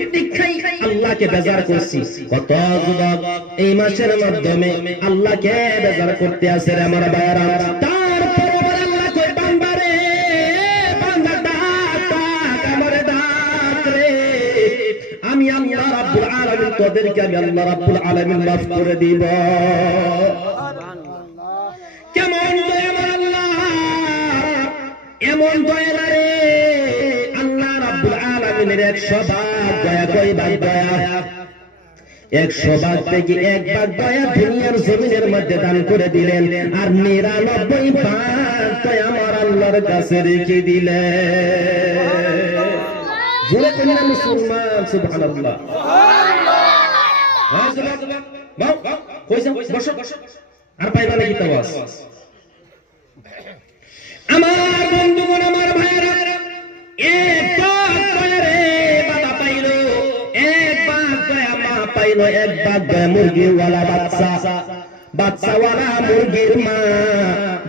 Picnic খাই আল্লাহকে বেজার করছি। কত যুবক এই মাসের মাধ্যমে আল্লাহকে বেজার করতে আছে রে আমার ভাইরা। তারপর আল্লাহ কই বান্দারে, বান্দা ডাক আমার ডাক রে, আমি আল্লাহ রাব্বুল আলামিন তোদেরকে আমি আল্লাহ রাব্বুল আলামিন মাফ করে দিব। কেমন দয়া আমার আল্লাহ, এমন দয়া রে আল্লাহ রাব্বুল আলামিনের 100 ভাগ দয়া। কই ভাগ দয়া? 100 ভাগ থেকে 1 ভাগ দয়া দুনিয়ার জমিনের মধ্যে দান করে দিলেন, আর 99 ভাগ দয়া আমার আল্লাহর কাছে রেখে দিলেন। জোরে কন্যা মুসলমান সুবহানাল্লাহ, সুবহানাল্লাহ। কইছা বসো আর পাইবা নাকি তাওয়াজ? আমার বন্ধুগণ, আমার ভাইরা, এক ভাগ দয়া রে বাবা পাইলো, এক ভাগ দয়া মা পাইলো, এক ভাগ দয়া মুরগিওয়ালা বাচ্চা, বাচ্চাওয়ালা মুরগির মা,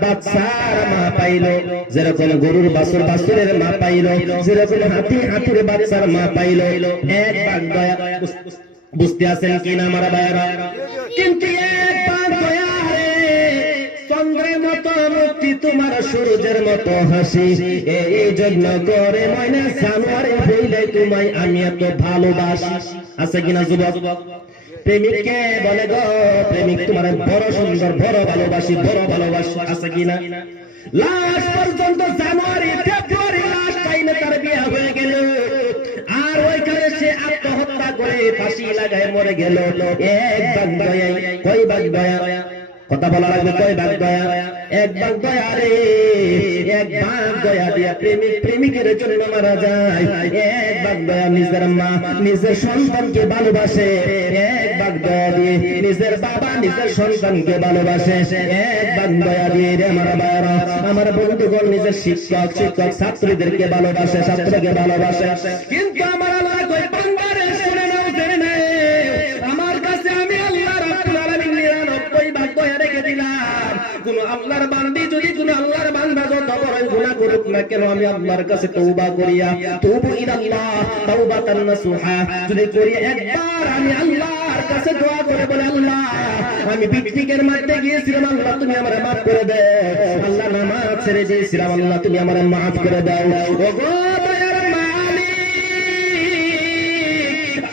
বাচ্চার মা পাইলো। যেরকম গরুর বাছুর, বাছুরের মা পাইলো, যেরকম হাতি, হাতির বাচ্চার মা পাইলো। এক ভাগ দয়া। বুঝতে আছেন কিনা আমার ভাইরা? কিন্তু এক ভাগ দয়া রে চন্দ্রের মতো মুক্তি, তোমার সূর্যের মতো হাসি, এই জন্য করে ময়না জানুয়ারি হইলে তোমায় আমি এত ভালোবাসি। আছে কিনা যুবক? প্রেমিককে বলে গো প্রেমিক তোমার বড় সুন্দর, বড় ভালোবাসি, বড় ভালোবাসি। আছে কিনা? লাস্ট পর্যন্ত জানুয়ারি ফেব্রুয়ারি লাস্ট টাইমে তার বিয়ে হয়ে গেল, আর ওইখানে সে আত্মহত্যা করে ফাঁসি লাগায় মরে গেল। এক ভাগ দয়া। কই ভাগ দয়া? কথা বলা লাগবে। কই ভাগ দয়া? এক ভাগ দয়া রে, এক ভাগ দয়া দিয়া প্রেমিক প্রেমিকের জন্য মারা যায়। এক ভাগ দয়া নিজের মা নিজের সন্তানকে ভালোবাসে, এক ভাগ দয়া দিয়ে নিজের বাবা নিজের সন্তানকে ভালোবাসে, এক ভাগ দয়া দিয়ে রে আমার ভাইরা, আমার বন্ধুগণ নিজের শিক্ষক ছাত্রীদেরকে ভালোবাসে, ছাত্রকে ভালোবাসে। কিন্তু আমার আল্লাহ কই বান্দারে শুনে নাও, জেনে নাও, আমার কাছে আমি আল্লাহ রাব্বুল আলামিন 99 ভাগ দয়া রেখে দিলাম। কোন আল্লাহর বান্দি যদি, কোন আল্লাহর বান্দা যত বড় গুনাহ করুক না কেন, আমি আল্লাহর কাছে তওবা করিয়া, তুবু ইলাল্লাহ তাওবাতান নাসুহা যদি করি একবার, আমি আল্লাহর কাছে দোয়া করে বলে আল্লাহ আমি পিকনিকের মধ্যে গিয়েছিলাম, আল্লাহ তুমি আমারে maaf করে দাও। আল্লাহ নামাজ ছেড়ে দিয়েছিলাম, আল্লাহ তুমি আমারে maaf করে দাও। ওগো দয়ার মালিক,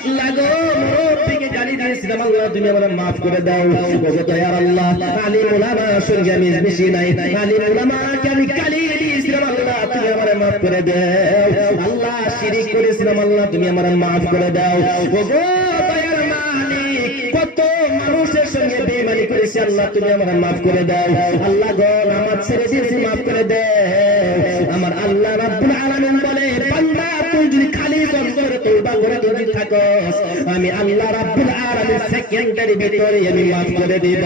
আল্লাহ গো মুরব্বিকে গালি দিয়েছিলাম, আল্লাহ তুমি আমারে maaf করে দাও। ওগো দয়ার আল্লাহ, আলিম উলামা সঙ্গে আমি বেশি নাই, আলিম উলামাকে আমি গালি দিয়েছিলাম, আল্লাহ তুমি আমারে maaf করে দাও। আল্লাহ শিরিক করেছিলাম, আল্লাহ তুমি আমারে maaf করে দাও। ওগো দয়ার মালিক, কত মানুষের সঙ্গে বেঈমানি করেছি, আল্লাহ তুমি আমারে maaf করে দাও। আল্লাহ গো নামাজ ছেড়ে দিয়েছি, maaf করে দাও। আমার আল্লাহ রাব্বুল আলামিন বলে বান্দা তুই যদি খালি অন্তরে তওবা করে যদি থাকস, আমি আল্লাহ রাব্বুল আলামিন সেকেন্ডের ভিতরে আমি maaf করে দিব।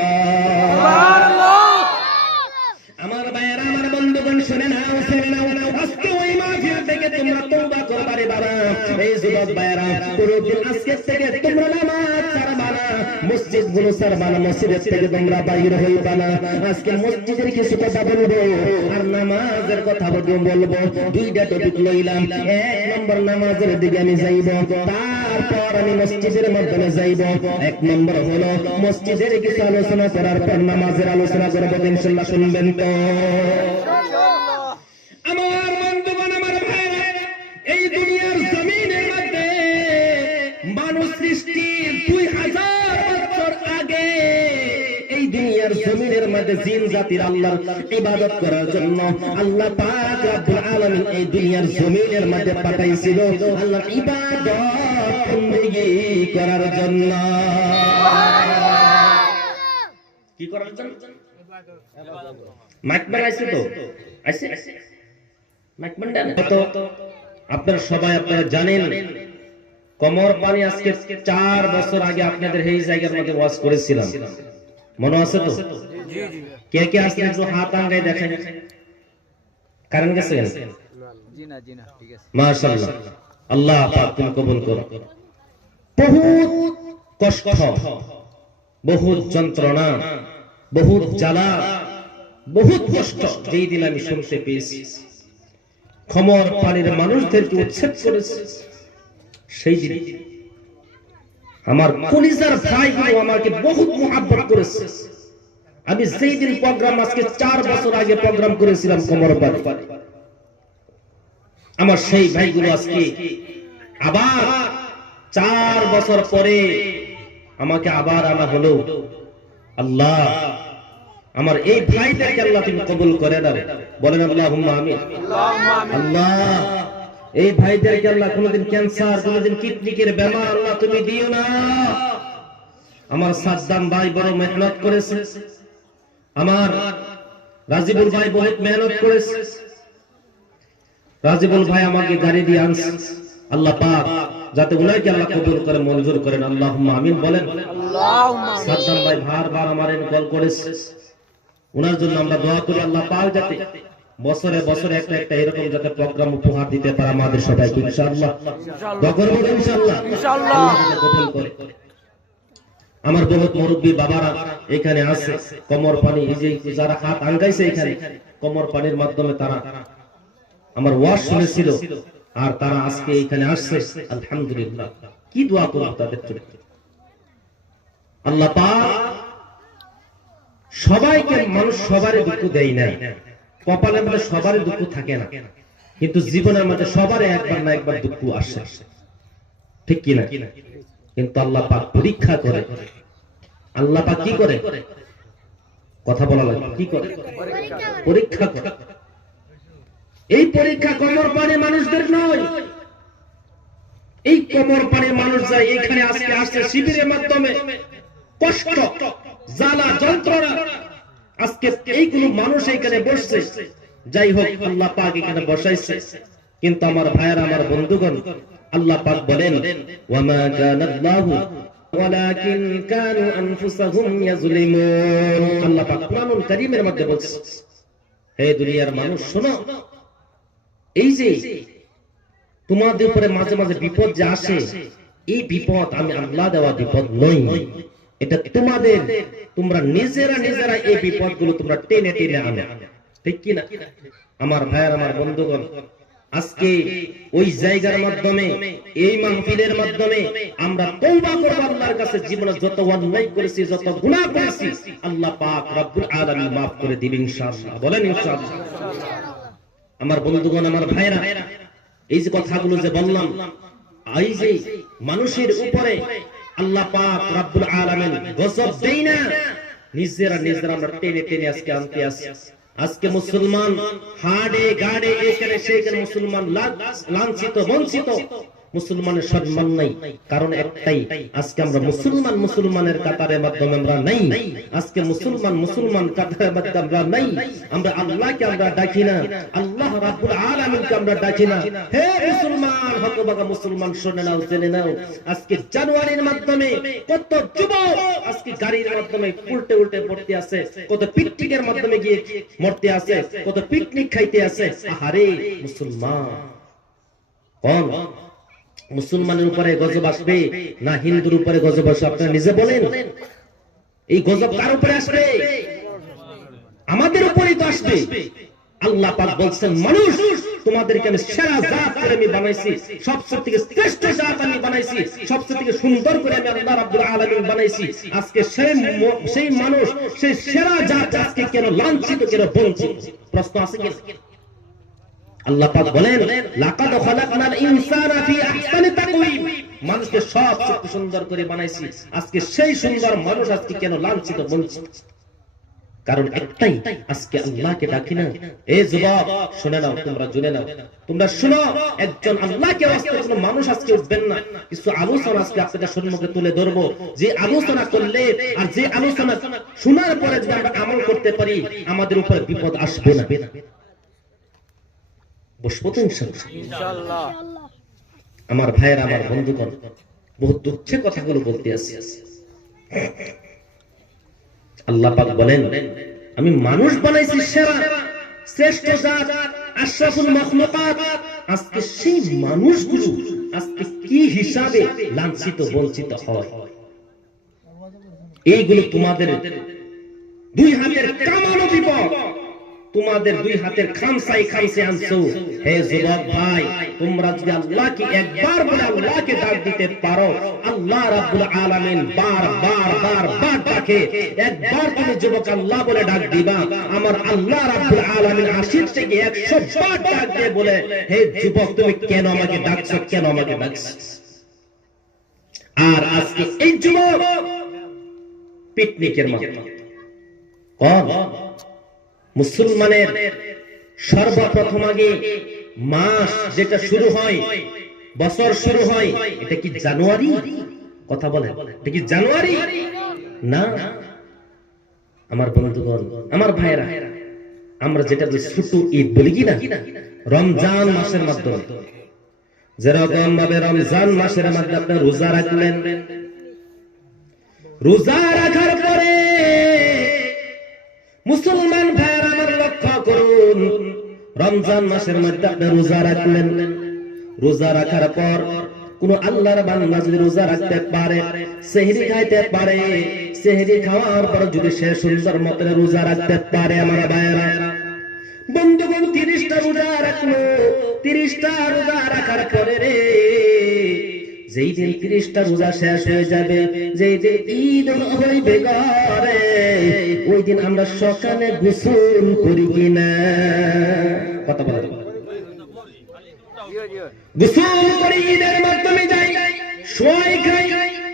সুবহানাল্লাহ। আমার ভাইয়েরা, আমার বন্ধুগণ শুনে নাও, শুনে নাও, আজকে ওই মাহফিল থেকে তোমরা তওবা করবারে বাবা। এই যুবক ভাইয়েরা, পুরোদিন আজকে থেকে তোমরা নামাজ ছাড়বা না, মসজিদ গুলো ছাড়বা না, মসজিদের থেকে তোমরা বাইরে হইবা না। আজকে মসজিদের কিছু কথা বলবো আর নামাজের কথা বলবো। দুইটা টপিক লইলাম। 1 নম্বর নামাজের দিকে আমি যাইব, তারপর আমি মসজিদের মাধ্যমে যাইব। 1 নম্বর হলো মসজিদের কিছু আলোচনা করার পর নামাজের আলোচনা করবো, ইনশাআল্লাহ। শুনবেন তো আমার বন্ধুগণ, আমার ভাইরা, এই দুনিয়ার জমিনের মধ্যে মানুষ সৃষ্টির 2000 বছর আগে এই দুনিয়ার জমিনের মধ্যে জিন জাতির আল্লাহর ইবাদত করার জন্য আল্লাহ পাক রব্বুল আলামিন এই দুনিয়ার জমিনের মধ্যে পাঠাইছিল আল্লাহর ইবাদত বندگی করার জন্য। কি করার জন্য? মাইক বানাইছে তো আছে মাইক বান্ডা তো আপনারা সবাই আপনারা জানেন কমর পানি আজকে 4 বছর আগে আপনাদের এই জায়গার মধ্যে ওয়াজ করেছিলাম, মনে আছে তো? জি জি। কে কে আসলে একটু হাত আঙ্গায় দেখেন, কারণ গেছে জি না জি না, ঠিক আছে মাশাআল্লাহ, আল্লাহ পাক তুমি কবুল করো। বহুত কষ্ট, বহুত যন্ত্রণা, বহুত জ্বালা, বহুত কষ্ট যেই দিন আমি শুনতে পেয়েছি। খমর পানির মানুষদেরকে উচ্ছেদ করেছে, সেই দিন আমার কলিজার ভাইগুলো আমাকে বহুত মোহাব্বত করেছে। আমি সেই দিন প্রোগ্রাম, আজকে 4 বছর আগে প্রোগ্রাম করেছিলাম কমরবাড়ি, আমার সেই ভাইগুলো আজকে আবার 4 বছর পরে আমাকে আবার আনা হলো। আল্লাহ আমার এই ভাইদেরকে আল্লাহ তুমি কবুল করে নাও, বলেন আল্লাহুম্মা আমিন। আল্লাহ এই ভাইদেরকে আল্লাহ কোনদিন ক্যান্সার, কোনদিন কিডনির বেমার আল্লাহ তুমি দিও না। আমার সাদ্দাম ভাই বড় মেহনত করেছে, আমার রাজিবুল ভাই বহুত মেহনত করেছে। রাজিবুল ভাই আমাকে গাড়ি দিয়ে আনছে, আল্লাহ পাক যাতে উনাকে আল্লাহ কবুল করে মঞ্জুর করেন, আল্লাহুম্মা আমিন বলেন। সাদ্দাম ভাই বারবার আমারে কল করেছে, উনার জন্য আমরা দোয়া করি আল্লাহ পাক যাতে বছরে বছরে একটা একটা এরকম যাতে প্রোগ্রাম উপহার দিতে পারে আমাদের সবাইকে ইনশাআল্লাহ। দোয়া করব ইনশাআল্লাহ, ইনশাআল্লাহ কবুল করে। আমার বহুত মুরব্বি বাবারা এখানে আছে, কমর পানি, এই যে যারা হাত আঙ্গাইছে এখানে কমর পানির মাধ্যমে তারা আমার ওয়াজ শুনেছিল, আর তারা আজকে এখানে আসছে। আলহামদুলিল্লাহ, কি দোয়া করব তাদের জন্য। আল্লাহ পাক সবাইকে, মানুষ সবারই দুঃখ দেয় না, কপালের মধ্যে সবারই দুঃখ থাকে না, কিন্তু জীবনের মধ্যে সবারই একবার না একবার দুঃখ আসে, ঠিক কি না? কিন্তু আল্লাহ পাক পরীক্ষা করে। আল্লাহ পাক কি করে? কথা বলা লাগে, কি করে? পরীক্ষা করে। এই পরীক্ষা কমর পানি মানুষদের নয়, এই কমর পানি মানুষ যায় এখানে আজকে আসছে শিবিরের মাধ্যমে, কষ্ট জ্বালা যন্ত্রণা, আজকে এইগুলো মানুষ এখানে বসছে। যাই হোক আল্লাহ পাক এখানে বসাইছে, কিন্তু আমার ভাইয়েরা, আমার বন্ধুগণ, আল্লাহ পাক বলেন ওয়ামা কানাল্লাহু ওয়ালাকিন কানু আনফুসাহুম ইয়াজলিমুন। আল্লাহ পাক কুরআনুল কারীমের মধ্যে বলছে, হে দুনিয়ার মানুষ শোনো, এই যে তোমাদের উপরে মাঝে মাঝে বিপদ যে আসে, এই বিপদ আমি আল্লাহ দেওয়া বিপদ নই, এটা তোমাদের, তোমরা নিজেরা নিজেরা এই বিপদগুলো তোমরা টেনে টেনে আনো, ঠিক কি না? আমার ভাইয়ের, আমার বন্ধুগণ, আজকে ওই জায়গার মাধ্যমে, এই মাহফিলের মাধ্যমে আমরা তওবা করব আল্লাহর কাছে। জীবনে যত অন্যায় করেছি, যত গুনাহ করেছি, আল্লাহ পাক রব্বুল আলামিন maaf করে দিবেন ইনশাআল্লাহ, বলেন ইনশাআল্লাহ। আমার বন্ধুগণ, আমার ভাইরা, এই যে কথাগুলো যে বললাম, এই যে মানুষের উপরে আল্লাহ পাক রব্বুল আলামিন গজব দেই না, নিজেরা নিজেরা আমরা টেনে টেনে আজকে আনতে আসি। আজকে মুসলমান হাড়ে গাড়ে এখানে সেখানে মুসলমান লাঞ্ছিত বঞ্চিত, মুসলমানের সম্মান নাই। কারণ একটাই, আজকে আমরা মুসলমান মুসলমানের কাতারের মাধ্যমে আমরা নাই। আজকে মুসলমান মুসলমান কাতারের মাধ্যমে আমরা নাই। আমরা আল্লাহকে আমরা ডাকি না, আল্লাহ রাব্বুল আলামিনকে আমরা ডাকি না। হে মুসলমান, হতভাগা মুসলমান, শুনে নাও, জেনে নাও, আজকে জানুয়ারির মাধ্যমে কত যুবক আজকে গাড়ির মাধ্যমে উল্টে উল্টে পড়তে আছে, কত পিকনিকের মাধ্যমে গিয়ে মরতে আছে, কত পিকনিক খাইতে আছে। আহারে মুসলমান, কোন মুসলমানের উপরে গজব আসবে না হিন্দুর উপরে গজব আসবে? আপনারা নিজে বলেন, এই গজব কার উপরে আসবে? আমাদের উপরেই তো আসবে। আল্লাহ পাক বলছেন, মানুষ তোমাদেরকে আমি সেরা জাত করে আমি বানাইছি, সবচেয়ে থেকে শ্রেষ্ঠ জাত আমি বানাইছি, সবচেয়ে থেকে সুন্দর করে আমি আল্লাহ রাব্বুল আলামিন বানাইছি। আজকে সেই মানুষ, সেই সেরা জাত আজকে কেন লাঞ্ছিত, কেন বঞ্চিত? প্রশ্ন আছে কি? আল্লাহ পাক বলেন, লাকাদ খালাকনাল ইনসানা ফি আহসানি তাকওয়িম, মানুষকে সবচেয়ে সুন্দর করে বানাইছি। আজকে সেই সুন্দর মানুষ আজকে কেন লাঞ্ছিত, বঞ্চিত? কারণ একটাই, আজকে আল্লাহকে ডাকি না। এই যুবক শুনে নাও, তোমরা জেনে নাও, তোমরা শুনো, একজন আল্লাহকে ওয়াস্তে কোনো মানুষ আজকে উঠবেন না। কিছু আলোচনা আজকে আপনাদের সম্মুখে তুলে ধরবো, যে আলোচনা করলে আর যে আলোচনা শোনার পরে যদি আমরা আমল করতে পারি, আমাদের উপরে বিপদ আসবে না। বসবো তো ইনশাআল্লাহ। আমার ভাইয়েরা, আমার বন্ধুগণ, বহুত দুঃখের কথাগুলো বলতে আসি। আল্লাহ পাক বলেন, আমি মানুষ বানাইছি সেরা, শ্রেষ্ঠ জাত, আশরাফুল মাখলুকাত। আজকে সেই মানুষগুলো আজকে কি হিসাবে লাঞ্ছিত বঞ্চিত হয়? এইগুলো তোমাদের দুই হাতের কামানো বিপদ। তোমাদের দুই হাতের খামসাই খামসে আনছো। হে যুবক ভাই, তোমরা যদি আল্লাহকে একবার বলে আল্লাহকে ডাক দিতে পারো, আল্লাহ রাব্বুল আলামিন বার ডাকে। একবার তুমি যুবক আল্লাহ বলে ডাক দিবা, আমার আল্লাহ রাব্বুল আলামিন 80 থেকে 100 বার ডাক দিয়ে বলে, হে যুবক তুমি কেন আমাকে ডাকছো, কেন আমাকে ডাকছো? আর আজকে এই যুবক পিকনিকের মতো মুসলমানের সর্বপ্রথম আগে মাস যেটা শুরু হয়, বছর শুরু হয়, এটা কি জানুয়ারি? কথা বলে, এটা কি জানুয়ারি? না আমার বন্ধুগণ, আমার ভাইরা, আমরা যেটা ছোট ঈদ বলি কিনা, রমজান মাসের মাধ্যমে, যেরকম ভাবে রমজান মাসের মধ্যে আপনি রোজা রাখলেন, রোজা রাখার পরে মুসলমান ভাইরা আমার লক্ষ্য করুন, রমজান মাসের মধ্যে আপনি রোজা রাখলেন, রোজা রাখার পর কোন আল্লাহর বান্দা যদি রোজা রাখতে পারে, সেহরি খাইতে পারে, সেহরি খাওয়ার পর যদি সে সুন্দর মতো রোজা রাখতে পারে, আমার ভাইরা বন্ধুগণ 30টা রোজা রাখলো, 30টা রোজা রাখার পরে রে, যেই দিন 30টা রোজা শেষ হয়ে যাবে, যেই দিন ঈদ হইবে ঘরে, ওই দিন আমরা সকালে গোসল করি কিনা? কথা বলো, গোসল করি, ঈদের মাধ্যমে যাই, সবাই খাই,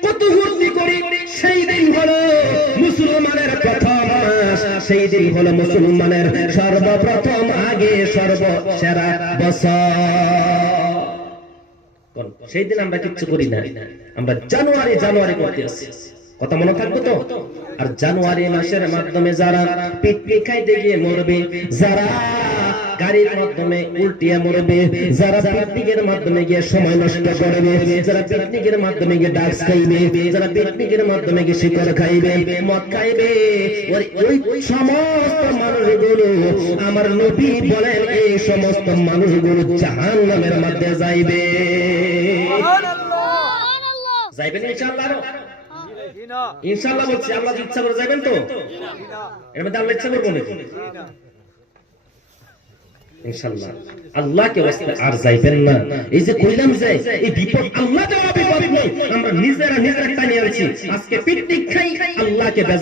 কত ফুর্তি করি। সেই দিন হলো মুসলমানের প্রথম মাস, সেই দিন হলো মুসলমানের সর্বপ্রথম আগে সর্বসেরা বছর। সেই দিন আমরা কিচ্ছু করি না, আমরা জানুয়ারি করতে আসছি। কথা মনে থাকবে তো? আর জানুয়ারি মাসের মাধ্যমে যারা পিকনিক খাইতে গিয়ে মরবে, যারা গাড়ির মাধ্যমে উল্টিয়া মরবে, যারা পিকনিকের মাধ্যমে গিয়ে সময় নষ্ট করবে, যারা পিকনিকের মাধ্যমে গিয়ে ড্রাগস খাইবে, যারা পিকনিকের মাধ্যমে গিয়ে শিকড় খাইবে, মদ খাইবে, ওই সমস্ত মানুষগুলো আমার নবী বলেন এই সমস্ত মানুষগুলো জাহান্নামের মধ্যে যাইবে। যাইবেন ইনশাআল্লাহ? ইনশাআল্লাহ বলছি, আল্লাহ ইচ্ছা করে যাবেন তো? এর মধ্যে আল্লাহ ইচ্ছা করবো নাকি? ইনশাআল্লাহ আল্লাহকে ওয়াস্তে আর যাইবেন না। এই যে কইলাম যে এই বিপদ আল্লাহ দেওয়া বিপদ নয়, আমরা নিজেরা টানিয়ে আনছি। আজকে পিকনিক খাই, আল্লাহকে